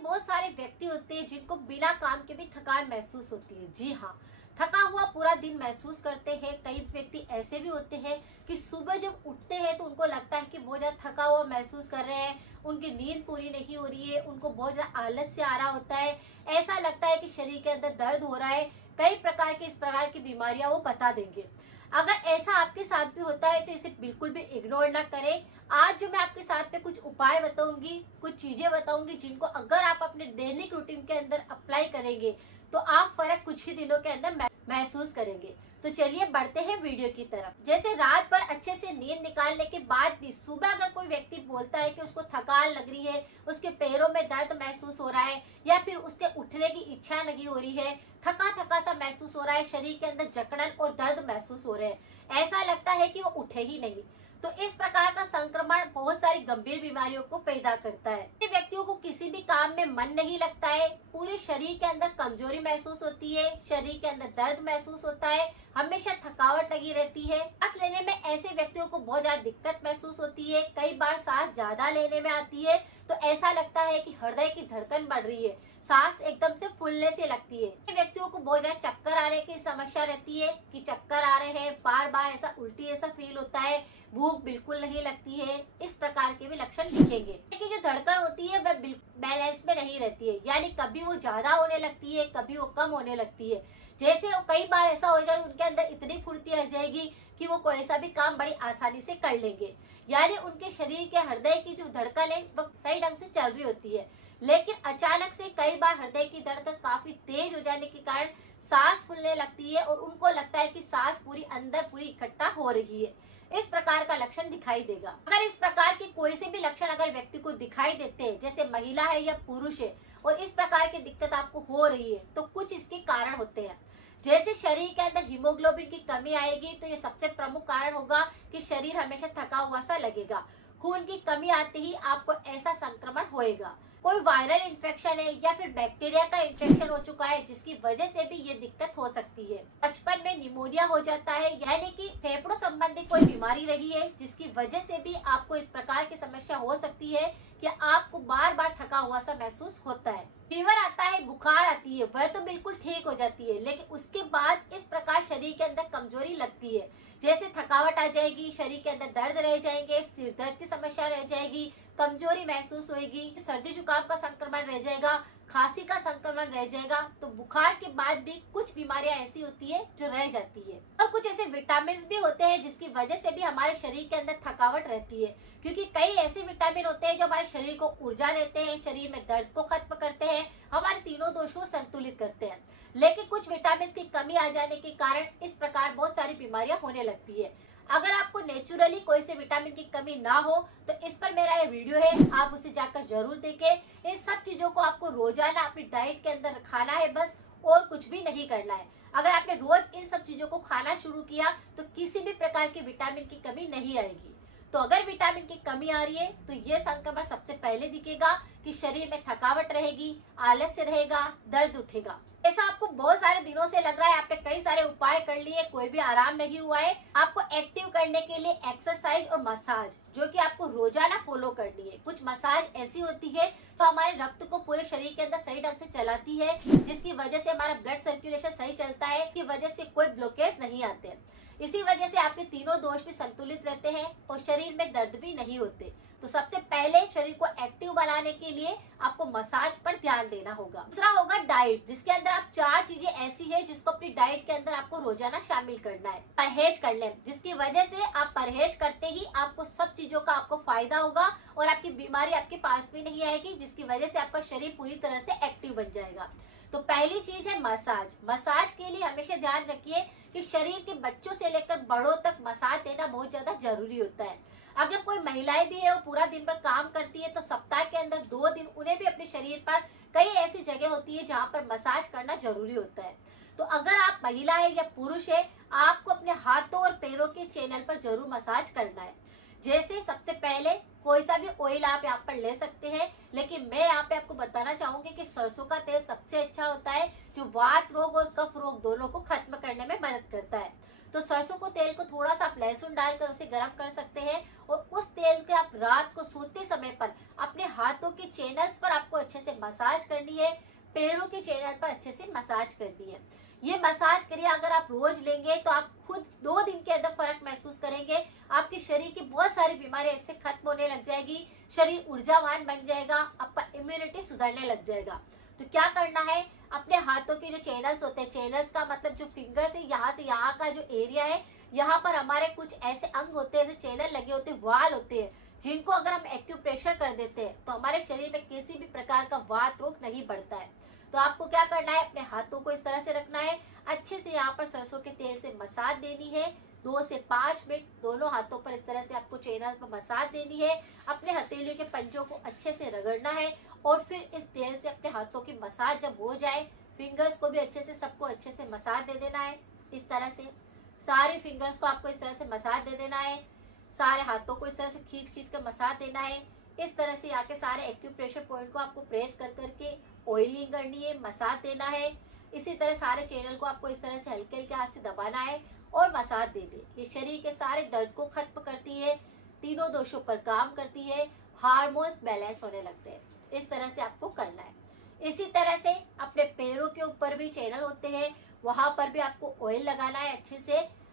बहुत सारे व्यक्ति होते हैं जिनको बिना काम के भी थकान महसूस होती है। जी हाँ, थका हुआ पूरा दिन महसूस करते हैं। कई व्यक्ति ऐसे भी होते हैं कि सुबह जब उठते हैं तो उनको लगता है कि बहुत ज्यादा थका हुआ महसूस कर रहे हैं, उनकी नींद पूरी नहीं हो रही है, उनको बहुत ज्यादा आलस से आ रहा होता है, ऐसा लगता है कि शरीर के अंदर दर्द हो रहा है। कई प्रकार की इस प्रकार की बीमारियां वो बता देंगे। अगर ऐसा आपके साथ भी होता है तो इसे बिल्कुल भी इग्नोर ना करें। आज जो मैं आपके साथ में कुछ उपाय बताऊंगी, कुछ चीजें बताऊंगी जिनको अगर आप अपने डेली रूटीन के अंदर अप्लाई करेंगे तो आप फर्क कुछ ही दिनों के अंदर महसूस करेंगे। तो चलिए बढ़ते हैं वीडियो की तरफ। जैसे रात भर अच्छे से नींद निकालने के बाद भी सुबह अगर कोई व्यक्ति बोलता है कि उसको थकान लग रही है, उसके पैरों में दर्द महसूस हो रहा है, या फिर उसके उठने की इच्छा नहीं हो रही है, थका थका सा महसूस हो रहा है, शरीर के अंदर जकड़न और दर्द महसूस हो रहे हैं, ऐसा लगता है कि वो उठे ही नहीं, तो इस प्रकार का संक्रमण बहुत सारी गंभीर बीमारियों को पैदा करता है। व्यक्तियों को किसी भी काम में मन नहीं लगता है, पूरे शरीर के अंदर कमजोरी महसूस होती है, शरीर के अंदर दर्द महसूस होता है, हमेशा थकावट लगी रहती है। सांस लेने में ऐसे व्यक्तियों को बहुत ज्यादा दिक्कत महसूस होती है, कई बार सांस ज्यादा लेने में आती है तो ऐसा लगता है कि हृदय की धड़कन बढ़ रही है, सांस एकदम से फूलने से लगती है। व्यक्तियों को बहुत ज्यादा चक्कर आने की समस्या रहती है कि चक्कर आ रहे हैं, बार बार ऐसा उल्टी ऐसा फील होता है, भूख बिल्कुल नहीं लगती है, इस प्रकार के भी लक्षण दिखेंगे। लेकिन जो धड़कन होती है वह बैलेंस में नहीं रहती है, यानी कभी वो ज्यादा होने लगती है, कभी वो कम होने लगती है। जैसे कई बार ऐसा होगा उनके अंदर इतनी फुर्ती आ जाएगी कि वो कोई सा भी काम बड़ी आसानी से कर लेंगे, यानी उनके शरीर के हृदय की जो धड़कन है वो सही ढंग से चल रही होती है। लेकिन अचानक से कई बार हृदय की धड़कन काफी तेज हो जाने के कारण सांस फूलने लगती है और उनको लगता है कि सांस पूरी अंदर पूरी इकट्ठा हो रही है, इस प्रकार का लक्षण दिखाई देगा। अगर इस प्रकार के कोई से भी लक्षण अगर व्यक्ति को दिखाई देते हैं, जैसे महिला है या पुरुष है, और इस प्रकार की दिक्कत आपको हो रही है, तो कुछ इसके कारण होते हैं। जैसे शरीर के अंदर हीमोग्लोबिन की कमी आएगी तो ये सबसे प्रमुख कारण होगा कि शरीर हमेशा थका हुआ सा लगेगा। खून की कमी आते ही आपको ऐसा संक्रमण होएगा। कोई वायरल इन्फेक्शन है या फिर बैक्टीरिया का इन्फेक्शन हो चुका है जिसकी वजह से भी ये दिक्कत हो सकती है। बचपन में निमोनिया हो जाता है, यानी कि फेफड़ों संबंधी कोई बीमारी रही है जिसकी वजह से भी आपको इस प्रकार की समस्या हो सकती है कि आपको बार बार थका हुआ सा महसूस होता है। फीवर आता है, बुखार आती है, वह तो बिल्कुल ठीक हो जाती है, लेकिन उसके बाद इस प्रकार शरीर के अंदर कमजोरी लगती है, जैसे थकावट आ जाएगी, शरीर के अंदर दर्द रह जाएंगे, सिर दर्द की समस्या रह जाएगी, कमजोरी महसूस होगी, सर्दी जुकाम का संक्रमण रह जाएगा, खांसी का संक्रमण रह जाएगा। तो बुखार के बाद भी कुछ बीमारियां ऐसी होती है जो रह जाती है। और कुछ ऐसे विटामिन भी होते हैं जिसकी वजह से भी हमारे शरीर के अंदर थकावट रहती है, क्योंकि कई ऐसे विटामिन होते हैं जो हमारे शरीर को ऊर्जा देते हैं, शरीर में दर्द को खत्म करते हैं, हमारे तीनों दोषों को संतुलित करते हैं। लेकिन कुछ विटामिन की कमी आ जाने के कारण इस प्रकार बहुत सारी बीमारियां होने लगती है। अगर आपको नेचुरली कोई से विटामिन की कमी ना हो तो इस पर मेरा ये वीडियो है, आप उसे जाकर जरूर देखें। इन सब चीजों को आपको रोजाना अपनी डाइट के अंदर खाना है बस, और कुछ भी नहीं करना है। अगर आपने रोज इन सब चीजों को खाना शुरू किया तो किसी भी प्रकार की विटामिन की कमी नहीं आएगी। तो अगर विटामिन की कमी आ रही है तो ये संक्रमण सबसे पहले दिखेगा कि शरीर में थकावट रहेगी, आलस्य रहेगा, दर्द उठेगा। ऐसा आपको बहुत सारे दिनों से लग रहा है, आपने कई सारे उपाय कर लिए, कोई भी आराम नहीं हुआ है। आपको एक्टिव करने के लिए एक्सरसाइज और मसाज जो कि आपको रोजाना फॉलो करनी है। कुछ मसाज ऐसी होती है तो हमारे रक्त को पूरे शरीर के अंदर सही ढंग से चलाती है, जिसकी वजह से हमारा ब्लड सर्कुलेशन सही चलता है, इसकी वजह से कोई ब्लॉकेज नहीं आते हैं। इसी वजह से आपके तीनों दोष भी संतुलित रहते हैं और शरीर में दर्द भी नहीं होते। तो सबसे पहले शरीर को एक्टिव बनाने के लिए आपको मसाज पर ध्यान देना होगा। दूसरा होगा डाइट, जिसके अंदर आप 4 चीजें ऐसी है जिसको अपनी डाइट के अंदर आपको रोजाना शामिल करना है। परहेज कर लें, जिसकी वजह से आप परहेज करते ही आपको सब चीजों का आपको फायदा होगा और आपकी बीमारी आपके पास भी नहीं आएगी, जिसकी वजह से आपका शरीर पूरी तरह से एक्टिव बन जाएगा। तो पहली चीज है मसाज। मसाज के लिए हमेशा ध्यान रखिए कि शरीर के बच्चों से लेकर बड़ों तक मसाज देना बहुत ज्यादा जरूरी होता है। अगर कोई महिलाएं भी है वो पूरा दिन भर काम करती है तो सप्ताह के अंदर 2 दिन उन्हें भी अपने शरीर पर कई ऐसी जगह होती है जहाँ पर मसाज करना जरूरी होता है। तो अगर आप महिला है या पुरुष है, आपको अपने हाथों और पैरों के चैनल पर जरूर मसाज करना है। जैसे सबसे पहले कोई सा भी ऑयल आप यहाँ पर ले सकते हैं, लेकिन मैं यहाँ पे आपको बताना चाहूंगी कि सरसों का तेल सबसे अच्छा होता है जो वात रोग और कफ रोग दोनों को खत्म करने में मदद करता है। तो सरसों को तेल को थोड़ा सा आप लहसुन डालकर उसे गर्म कर सकते हैं और उस तेल के आप रात को सोते समय पर अपने हाथों के चैनल्स पर आपको अच्छे से मसाज करनी है, पैरों के चैनल पर अच्छे से मसाज करनी है। ये मसाज क्रिया अगर आप रोज लेंगे तो आप खुद 2 दिन के अंदर फर्क महसूस करेंगे। आपके शरीर की बहुत सारी बीमारियां इससे खत्म होने लग जाएगी, शरीर ऊर्जावान बन जाएगा, आपका इम्यूनिटी सुधरने लग जाएगा। तो क्या करना है, अपने हाथों के जो चैनल्स होते हैं, चैनल्स का मतलब जो फिंगर से यहाँ का जो एरिया है, यहाँ पर हमारे कुछ ऐसे अंग होते हैं, ऐसे चैनल लगे होते हैं, वाल होते हैं, जिनको अगर हम एक्यूप्रेशर कर देते हैं तो हमारे शरीर में किसी भी प्रकार का वात रोग नहीं बढ़ता है। तो आपको क्या करना है, अपने हाथों को इस तरह से रखना है, अच्छे से यहाँ पर सरसों के तेल से मसाज देनी है। 2 से 5 मिनट दोनों हाथों पर इस तरह से आपको चैनल पर मसाज देनी है। अपने हथेलियों के पंजों को अच्छे से रगड़ना है और फिर इस तेल से अपने हाथों की मसाज जब हो जाए, फिंगर्स को भी अच्छे से सबको अच्छे से मसाज दे देना है। इस तरह से सारे फिंगर्स को आपको इस तरह से मसाज दे देना है, सारे हाथों को इस तरह से खींच खींच कर मसाज देना है। इस तरह से आके सारे एक्यूप्रेशर पॉइंट को आपको प्रेस कर करके ऑयलिंग करनी है, मसाज देना है। इसी तरह सारे चैनल को आपको इस तरह से हल्के हल्के हाथ से दबाना है और मसाज देनी है। ये शरीर के सारे दर्द को खत्म करती है, तीनों दोषों पर काम करती है, हार्मोन्स बैलेंस होने लगते हैं। इस तरह से आपको करना है। इसी तरह से अपने पैरों के ऊपर भी चैनल होते हैं, वहां पर भी आपको ऑयल लगाना है,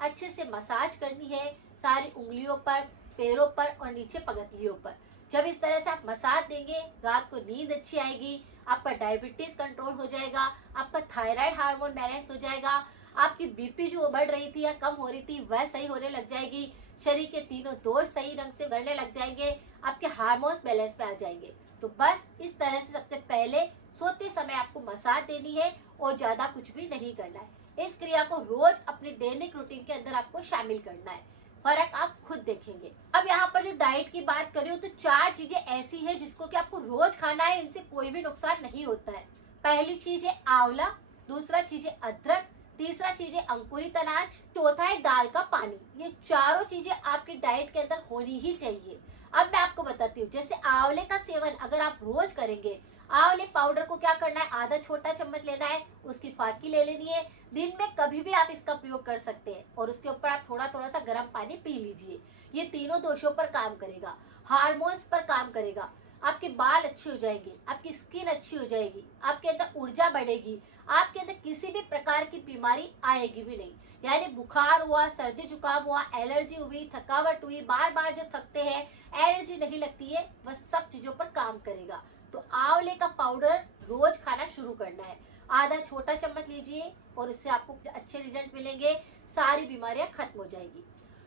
अच्छे से मसाज करनी है, सारी उंगलियों पर, पैरों पर और नीचे पगडंडियों पर। जब इस तरह से आप मसाज देंगे, रात को नींद अच्छी आएगी, आपका डायबिटीज कंट्रोल हो जाएगा, आपका थायराइड हार्मोन बैलेंस हो जाएगा, आपकी बीपी जो बढ़ रही थी या कम हो रही थी वह सही होने लग जाएगी, शरीर के तीनों दोष सही ढंग से बढ़ने लग जाएंगे, आपके हार्मोन्स बैलेंस में आ जाएंगे। तो बस इस तरह से सबसे पहले सोते समय आपको मसाज देनी है और ज्यादा कुछ भी नहीं करना है। इस क्रिया को रोज अपने दैनिक रूटीन के अंदर आपको शामिल करना है, फर्क आप खुद देखेंगे। अब यहाँ पर जो डाइट की बात करें तो 4 चीजें ऐसी है जिसको कि आपको रोज खाना है, इनसे कोई भी नुकसान नहीं होता है। पहली चीज है आंवला, दूसरा चीज है अदरक, तीसरा चीज है अंकुरित अनाज, चौथा है दाल का पानी। ये चारों चीजें आपकी डाइट के अंदर होनी ही चाहिए। अब मैं आपको बताती हूँ, जैसे आंवले का सेवन अगर आप रोज करेंगे, आंवले पाउडर को क्या करना है, आधा छोटा चम्मच लेना है, उसकी फाकी ले लेनी है। दिन में कभी भी आप इसका प्रयोग कर सकते हैं और उसके ऊपर आप थोड़ा थोड़ा सा गर्म पानी पी लीजिए। ये तीनों दोषों पर काम करेगा, हार्मोन्स पर काम करेगा, आपके बाल अच्छे हो जाएंगे, आपकी स्किन अच्छी हो जाएगी, आपके अंदर ऊर्जा बढ़ेगी, आपके अंदर किसी भी प्रकार की बीमारी आएगी भी नहीं। यानी बुखार हुआ, सर्दी जुकाम हुआ, एलर्जी हुई, थकावट हुई, बार बार जो थकते हैं, एनर्जी नहीं लगती है, वह सब चीजों पर काम करेगा। तो आंवले का पाउडर रोज खाना शुरू करना है, आधा छोटा चम्मच लीजिए और इससे आपको अच्छे रिजल्ट मिलेंगे, सारी बीमारियां खत्म हो जाएगी।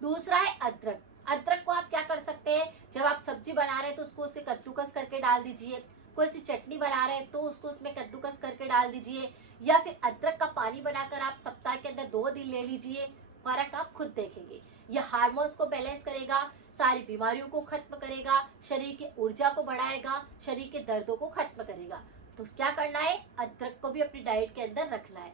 दूसरा है अदरक। अदरक को आप क्या कर सकते हैं, जब आप सब्जी बना रहे हैं तो उसको उसके कद्दूकस करके डाल दीजिए, कोई सी चटनी बना रहे हैं तो उसको उसमें कद्दूकस करके डाल दीजिए, या फिर अदरक का पानी बनाकर आप सप्ताह के अंदर 2 दिन ले लीजिए, फर्क आप खुद देखेंगे। यह हार्मोन्स को बैलेंस करेगा, सारी बीमारियों को खत्म करेगा, शरीर की ऊर्जा को बढ़ाएगा, शरीर के दर्दों को खत्म करेगा। तो क्या करना है, अदरक को भी अपनी डाइट के अंदर रखना है।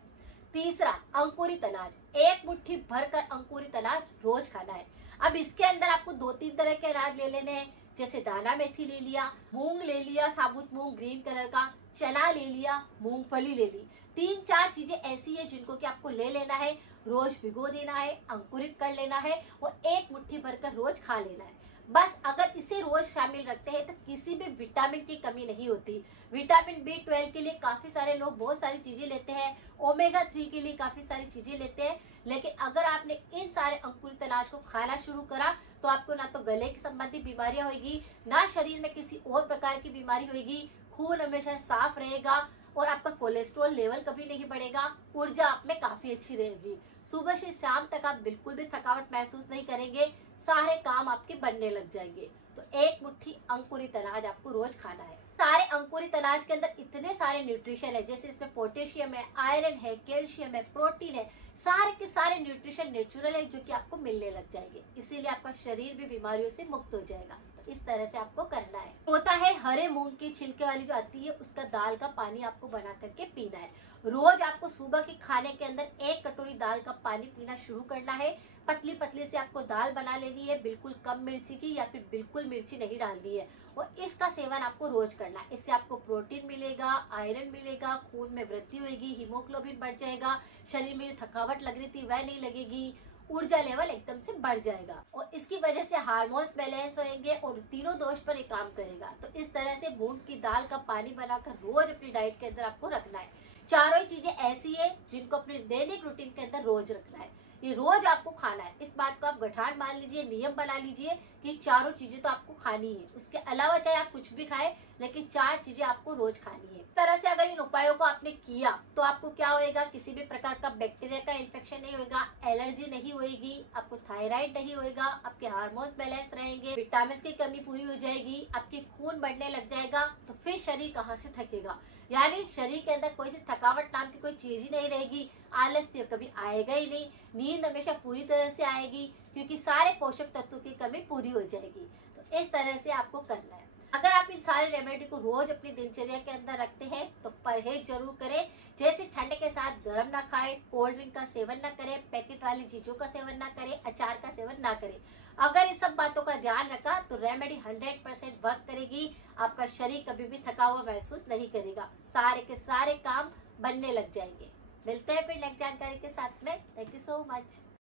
तीसरा अंकुरित अनाज, 1 मुट्ठी भरकर अंकुरित अनाज रोज खाना है। अब इसके अंदर आपको 2-3 तरह के अनाज ले लेने हैं, जैसे दाना मेथी ले लिया, मूंग ले लिया, साबुत मूंग ग्रीन कलर का, चना ले लिया, मूंगफली ले ली। 3-4 चीजें ऐसी है जिनको कि आपको ले लेना है, रोज भिगो देना है, अंकुरित कर लेना है और 1 मुट्ठी भरकर रोज खा लेना है। बस अगर इसे रोज शामिल रखते हैं तो किसी भी विटामिन की कमी नहीं होती। विटामिन B12 के लिए काफी सारे लोग बहुत सारी चीजें लेते हैं, ओमेगा 3 के लिए काफी सारी चीजें लेते हैं, लेकिन अगर आपने इन सारे अंकुरित अनाज को खाना शुरू करा तो आपको ना तो गले की संबंधी बीमारियां होगी, ना शरीर में किसी और प्रकार की बीमारी होगी, खून हमेशा साफ रहेगा और आपका कोलेस्ट्रॉल लेवल कभी नहीं बढ़ेगा, ऊर्जा आप में काफी अच्छी रहेगी। सुबह से शाम तक आप बिल्कुल भी थकावट महसूस नहीं करेंगे, सारे काम आपके बनने लग जाएंगे। तो 1 मुट्ठी अंकुरित अनाज आपको रोज खाना है। सारे अंकुरित अनाज के अंदर इतने सारे न्यूट्रिशन है, जैसे इसमें पोटेशियम है, आयरन है, कैल्शियम है, प्रोटीन है, सारे के सारे न्यूट्रिशन नेचुरल है जो कि आपको मिलने लग जाएंगे, इसीलिए आपका शरीर भी बीमारियों से मुक्त हो जाएगा। तो इस तरह से आपको करना है। होता है हरे मूंग की छिलके वाली जो आती है, उसका दाल का पानी आपको बना करके पीना है। रोज आपको सुबह के खाने के अंदर 1 कटोरी दाल का पानी पीना शुरू करना है। पतली पतली से आपको दाल बना लेनी है, बिल्कुल कम मिर्ची की या फिर बिल्कुल मिर्ची नहीं डालनी है, और इसका सेवन आपको रोज करना है। इससे आपको प्रोटीन मिलेगा, आयरन मिलेगा, खून में वृद्धि होगी, हीमोग्लोबिन बढ़ जाएगा, शरीर में जो थकावट लग रही थी वह नहीं लगेगी, ऊर्जा लेवल एकदम से बढ़ जाएगा, और इसकी वजह से हार्मोन्स बैलेंस होंगे और तीनों दोष पर ये काम करेगा। तो इस तरह से मूंग की दाल का पानी बनाकर रोज अपनी डाइट के अंदर आपको रखना है। चारों ही चीजें ऐसी है जिनको अपने दैनिक रूटीन के अंदर रोज रखना है, ये रोज आपको खाना है। इस बात को आप गठान मान लीजिए, नियम बना लीजिए कि चारों चीजें तो आपको खानी है। उसके अलावा चाहे आप कुछ भी खाएं, लेकिन 4 चीजें आपको रोज खानी है। इस तरह से अगर इन उपायों को आपने किया तो आपको क्या होएगा, किसी भी प्रकार का बैक्टीरिया का इन्फेक्शन नहीं होगा, एलर्जी नहीं होगी, आपको थायराइड नहीं होगा, आपके हार्मोन्स बैलेंस रहेंगे, विटामिन की कमी पूरी हो जाएगी, आपके खून बढ़ने लग जाएगा। तो फिर शरीर कहाँ से थकेगा, यानी शरीर के अंदर कोई सी थकावट नाम की कोई चीज ही नहीं रहेगी, आलस्य कभी आएगा ही नहीं, नींद हमेशा पूरी तरह से आएगी, क्योंकि सारे पोषक तत्वों की कमी पूरी हो जाएगी। तो इस तरह से आपको करना है। अगर आप इन सारे रेमेडी को रोज अपनी दिनचर्या के अंदर रखते हैं तो परहेज जरूर करें, जैसे ठंड के साथ गर्म ना खाएं, कोल्ड ड्रिंक का सेवन ना करें, पैकेट वाली चीजों का सेवन ना करें, अचार का सेवन ना करें। अगर इन सब बातों का ध्यान रखा तो रेमेडी 100% वर्क करेगी, आपका शरीर कभी भी थका हुआ महसूस नहीं करेगा, सारे के सारे काम बनने लग जाएंगे। मिलते हैं फिर नेक्स्ट जानकारी के साथ में। Thank you so much.